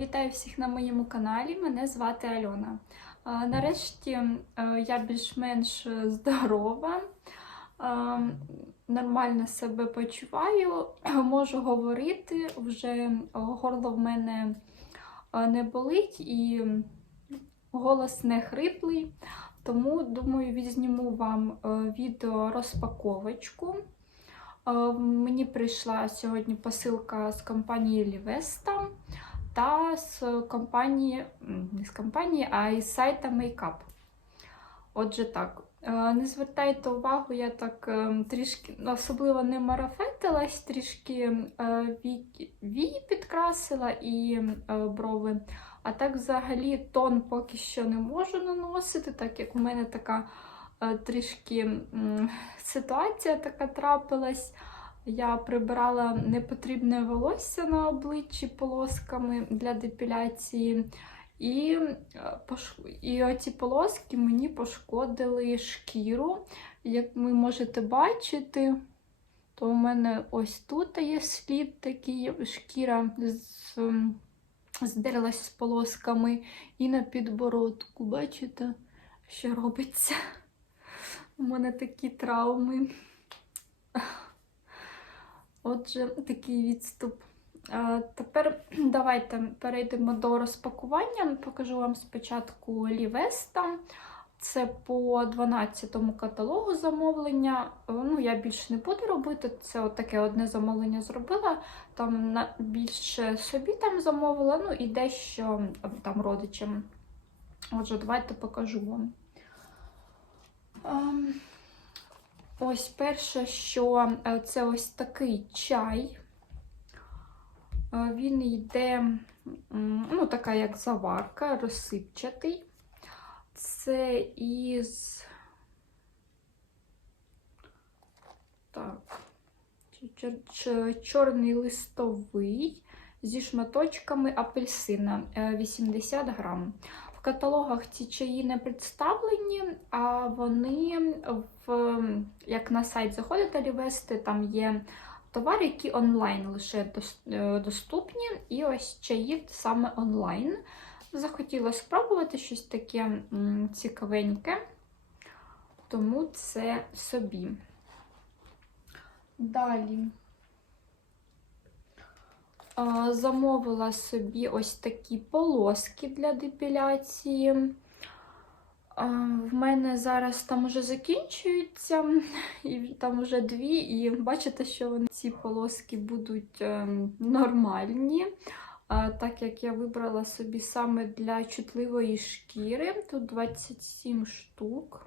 Вітаю всіх на моєму каналі. Мене звати Альона. Нарешті е, я більш-менш здорова, е, нормально себе почуваю, можу говорити, вже горло в мене не болить і голос не хриплий. Тому, думаю, відзніму вам е, відео розпаковочку. Мені прийшла сьогодні посилка з компанії Лівеста та з компанії, не з компанії, а із сайта Makeup. Отже, так. Е, Не звертайте увагу, я так е, трішки, особливо не марафетилась, трішки е, вії підкрасила і брови. А так, взагалі, тон поки що не можу наносити, так як у мене така трішки ситуація така трапилась. Я прибирала непотрібне волосся на обличчі полосками для депіляції. І, е, і оці полоски мені пошкодили шкіру. Як ви можете бачити, то у мене ось тут є слід такий, шкіра з, здерлась з полосками. І на підбородку, бачите, що робиться? У мене такі травми. Отже, такий відступ. Тепер давайте перейдемо до розпакування. Покажу вам спочатку Лівеста. Це по 12-му каталогу замовлення. Е, Ну, я більше не буду робити. Це таке одне замовлення зробила. Там на більше собі там замовила, ну і дещо там родичам. Отже, давайте покажу вам. Ось перше, що е, це ось такий чай. Е, Він йде, ну, така як заварка, розсипчатий. Це із. Так. чор- чор- Чорний листовий зі шматочками апельсина е, 80 грам. Каталогах ці чаї не представлені, а вони в як на сайт заходите Лівести, там є товари, які онлайн лише е, доступні. І ось чаї саме онлайн. Захотіла спробувати щось таке цікавеньке, тому це собі. Далі. Замовила собі ось такі полоски для депіляції. В мене зараз там уже закінчуються, і там вже дві, і бачите, що вони ці полоски будуть ем, нормальні. Так як я вибрала собі саме для чутливої шкіри, тут 27 штук.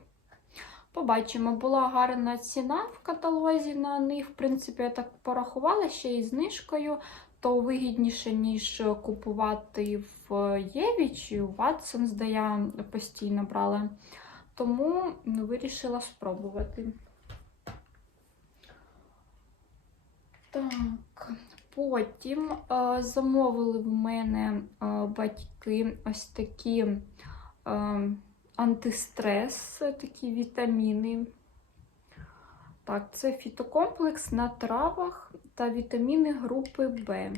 Побачимо, була гарна ціна в каталозі на них. В принципі, я так порахувала ще й знижкою, то вигідніше, ніж купувати в Єві чи у Watsons, де я постійно брала. Тому вирішила спробувати. Так, потім е, замовили в мене е, батьки ось такі е, антистрес, такі вітаміни. Так, це фітокомплекс на травах та вітаміни групи Б.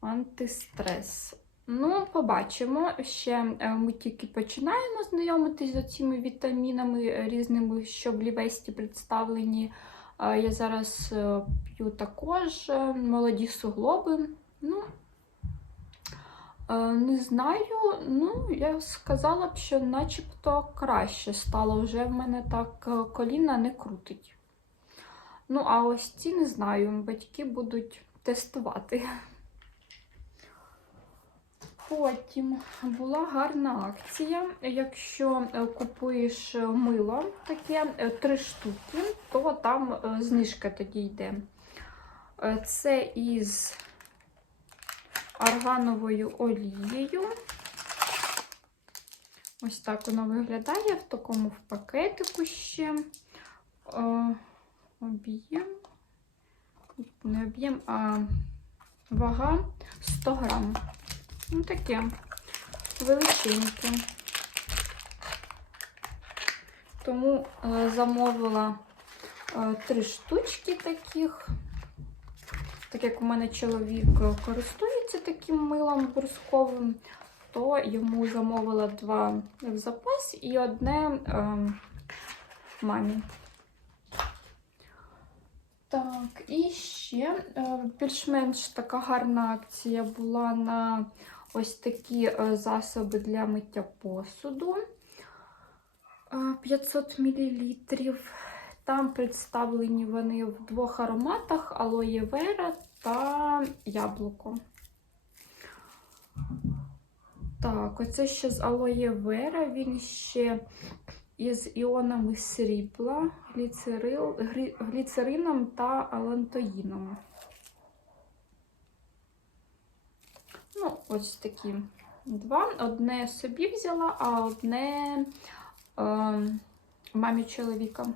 Антистрес. Ну, побачимо. Ще е, ми тільки починаємо знайомитись з цими вітамінами різними, що в лівесті представлені. Я зараз е, п'ю також е, молоді суглоби. Ну, не знаю, ну, я сказала б, що начебто краще стало. Вже в мене так коліна не крутить. Ну, а ось ці не знаю, батьки будуть тестувати. Потім була гарна акція. Якщо е, купуєш мило таке е, три штуки, то там е, знижка тоді йде. Е, Це із аргановою олією. Ось так воно виглядає в такому в пакетику ще. Об'єм. Не об'єм, а вага 100 грам. Ну, таке величеньке. Тому е, замовила е, три штучки таких. Так як у мене чоловік користується таким милом бурсковим, то йому замовила два в запас і одне е, мамі. Так, і ще е, більш-менш така гарна акція була на ось такі е, засоби для миття посуду. Е, 500 мл. Там представлені вони в двох ароматах: алоє вера та яблуко. Так, оце ще з алоє вера, він ще із іонами срібла, гліцерил, гліцерином та алантоїном. Ну, ось такі два. Одне собі взяла, а одне е, мамі чоловіка.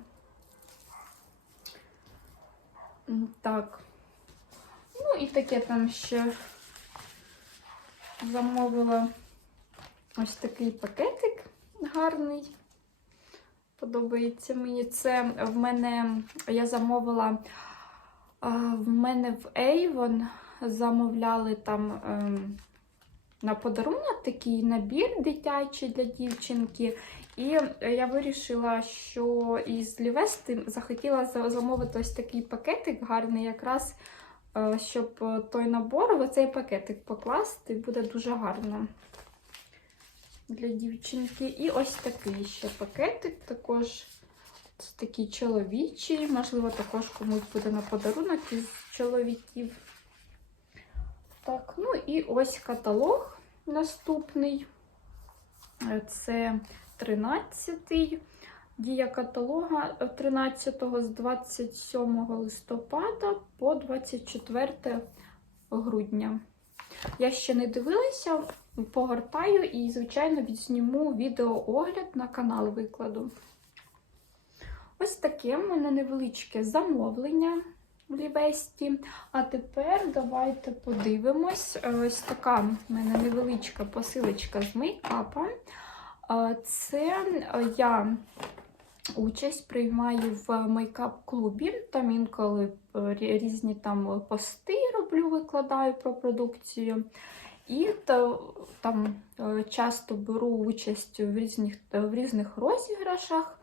Так. Ну і таке там ще замовила ось такий пакетик гарний. Подобається мені. Це в мене я замовила в мене в Avon замовляли там ем, на подарунок такий набір дитячий для дівчинки. І я вирішила, що із Лівести захотіла замовити ось такий пакетик гарний, якраз е, щоб е, той набор в оцей пакетик покласти, буде дуже гарно для дівчинки. І ось такий ще пакетик, також ось такий чоловічий, можливо, також комусь буде на подарунок із чоловіків. Так, ну і ось каталог наступний. Це 13-й. Дія каталога 13 з 27 листопада по 24 грудня. Я ще не дивилася, погортаю і, звичайно, відзніму відеоогляд на канал викладу. Ось таке в мене невеличке замовлення в Лівесті. А тепер давайте подивимось. Е, Ось така в мене невеличка посилочка з мейкапом. Е, Це е, я участь приймаю в мейкап-клубі. Там інколи різні там пости роблю, викладаю про продукцію. І та, там е, часто беру участь в різних, в різних розіграшах.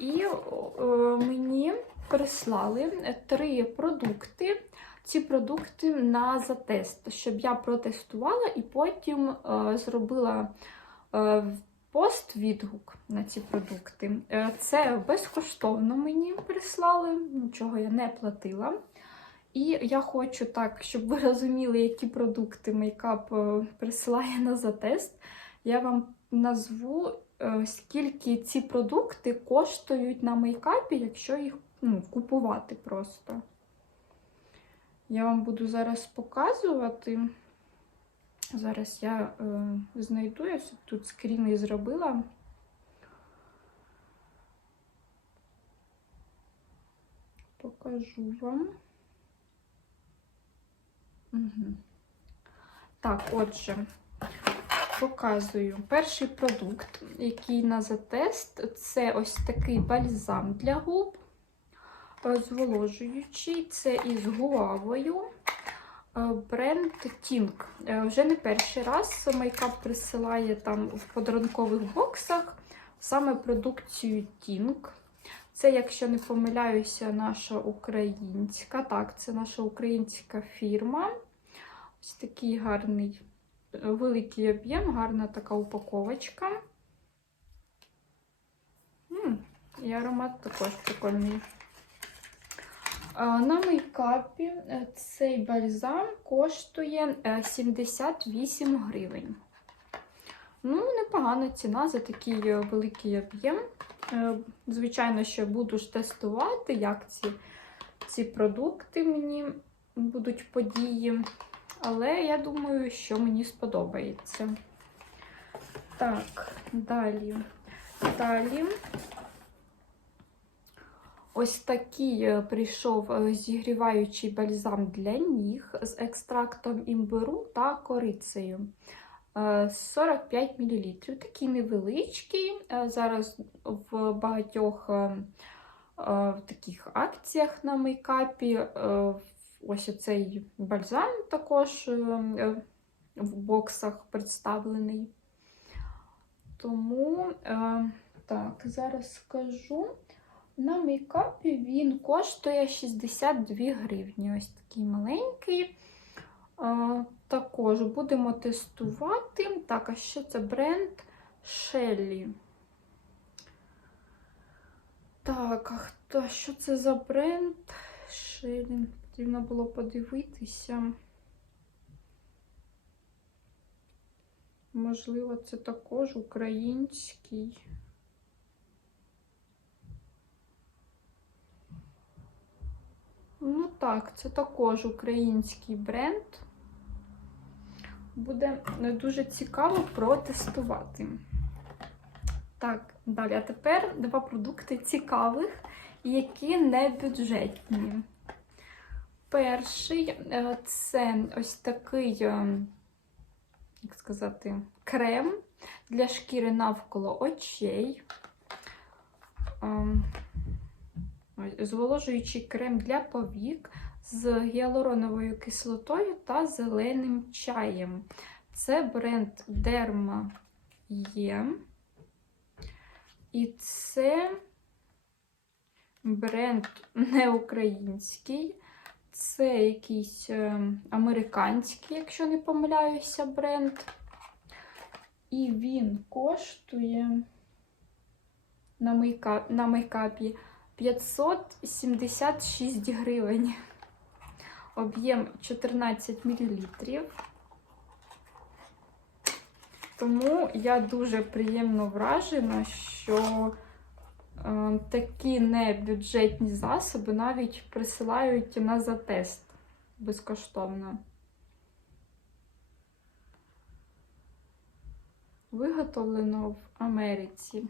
І е, мені прислали три продукти. Ці продукти на затест, щоб я протестувала і потім е, зробила е, пост відгук на ці продукти. Е, Це безкоштовно мені прислали, нічого я не платила. І я хочу так, щоб ви розуміли, які продукти мейкап е, присилає на затест. Я вам назву, е, скільки ці продукти коштують на мейкапі, якщо їх ну, купувати просто. Я вам буду зараз показувати. Зараз я е, знайду, я тут скріни зробила. Покажу вам. Так, отже, показую перший продукт, який на затест, це ось такий бальзам для губ, е, зволожуючий, це із гуавою. Е, Бренд Tink. Е, Вже не перший раз мейкап присилає там в подарункових боксах саме продукцію Tink. Це, якщо не помиляюся, наша українська. Так, це наша українська фірма. Ось такий гарний е, великий об'єм, гарна така упаковочка. І аромат також прикольний. На мейкапі е, цей бальзам коштує е, 78 гривень. Ну, непогана ціна за такий е, великий об'єм. Е, Звичайно, що буду ж тестувати, як ці, ці продукти мені будуть події. Але я думаю, що мені сподобається. Так, далі. Далі. Ось такий е, прийшов е, зігріваючий бальзам для ніг з екстрактом імбиру та корицею. Е, 45 мл. Такий невеличкий. Е, Зараз в багатьох е, е, таких акціях на мейкапі е, ось оцей бальзам також е, е, в боксах представлений. Тому, е, так, зараз скажу. На мейкапі він коштує 62 гривні. Ось такий маленький. Також будемо тестувати. Так, а що це бренд Shelly? Так, а хто? Що це за бренд? Shelly. Потрібно було подивитися. Можливо, це також український. Ну так, це також український бренд. Буде дуже цікаво протестувати. Так, далі. А тепер два продукти цікавих, які не бюджетні. Перший е, це ось такий, е, як сказати, крем для шкіри навколо очей. Ем, Зволожуючий крем для повік з гіалуроновою кислотою та зеленим чаєм. Це бренд Derma E. І це бренд не український, це якийсь е, американський, якщо не помиляюся, бренд. І він коштує на, мейкап, на мейкапі 576 гривень. Об'єм 14 мл. Тому я дуже приємно вражена, що такі небюджетні засоби навіть присилають на затест безкоштовно. Виготовлено в Америці.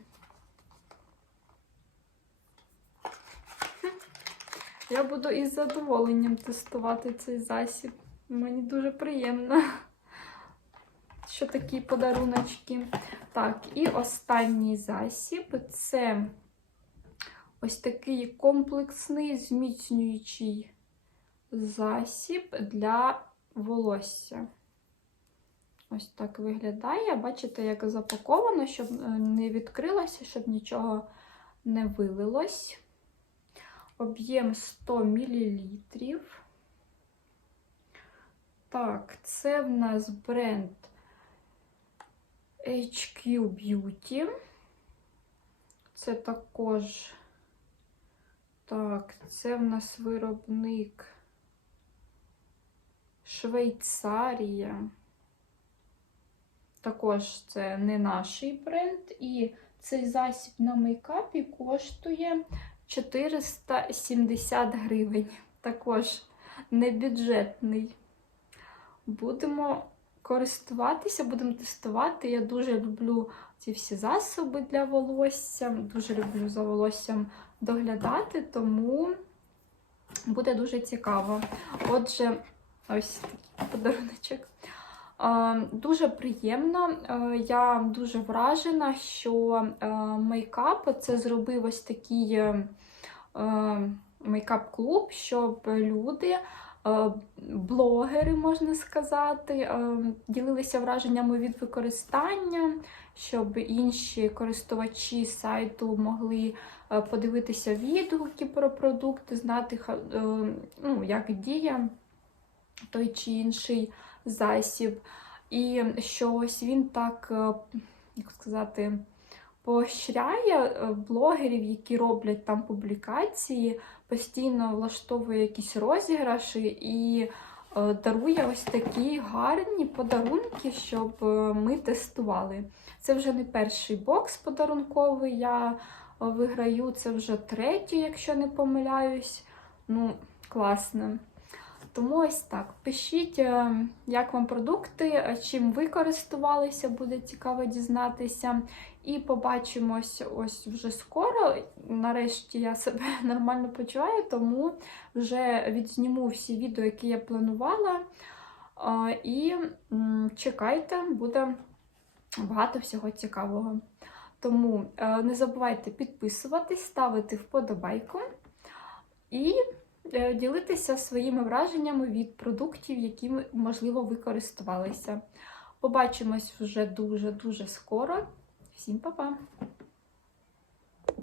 Я буду із задоволенням тестувати цей засіб. Мені дуже приємно, що такі подаруночки. Так, і останній засіб це ось такий комплексний зміцнюючий засіб для волосся. Ось так виглядає. Бачите, як запаковано, щоб не відкрилося, щоб нічого не вилилось. Об'єм 100 мл. Так, це в нас бренд HQ Beauty. Це також, так, це в нас виробник Швейцарія. Також це не наш бренд. І цей засіб на мейкапі коштує 470 гривень. Також небюджетний. Будемо користуватися, будемо тестувати. Я дуже люблю ці всі засоби для волосся. Дуже люблю за волоссям доглядати, тому буде дуже цікаво. Отже, ось такий подаруночок. Дуже приємно. Я дуже вражена, що мейкап це зробив ось такий мейкап-клуб, щоб люди, блогери, можна сказати, ділилися враженнями від використання, щоб інші користувачі сайту могли подивитися відгуки про продукти, знати, ну, як діє той чи інший засіб. І що ось він так, як сказати, поощряє блогерів, які роблять там публікації, постійно влаштовує якісь розіграші і дарує ось такі гарні подарунки, щоб ми тестували. Це вже не перший бокс подарунковий. Я виграю, це вже третій, якщо не помиляюсь. Ну, класно. Тому ось так. Пишіть, як вам продукти, чим ви користувалися, буде цікаво дізнатися. І побачимось ось вже скоро. Нарешті я себе нормально почуваю, тому вже відзніму всі відео, які я планувала. І чекайте, буде багато всього цікавого. Тому не забувайте підписуватись, ставити вподобайку. І е, ділитися своїми враженнями від продуктів, які, можливо, ви користувалися. Побачимось вже дуже-дуже скоро. Всім па-па!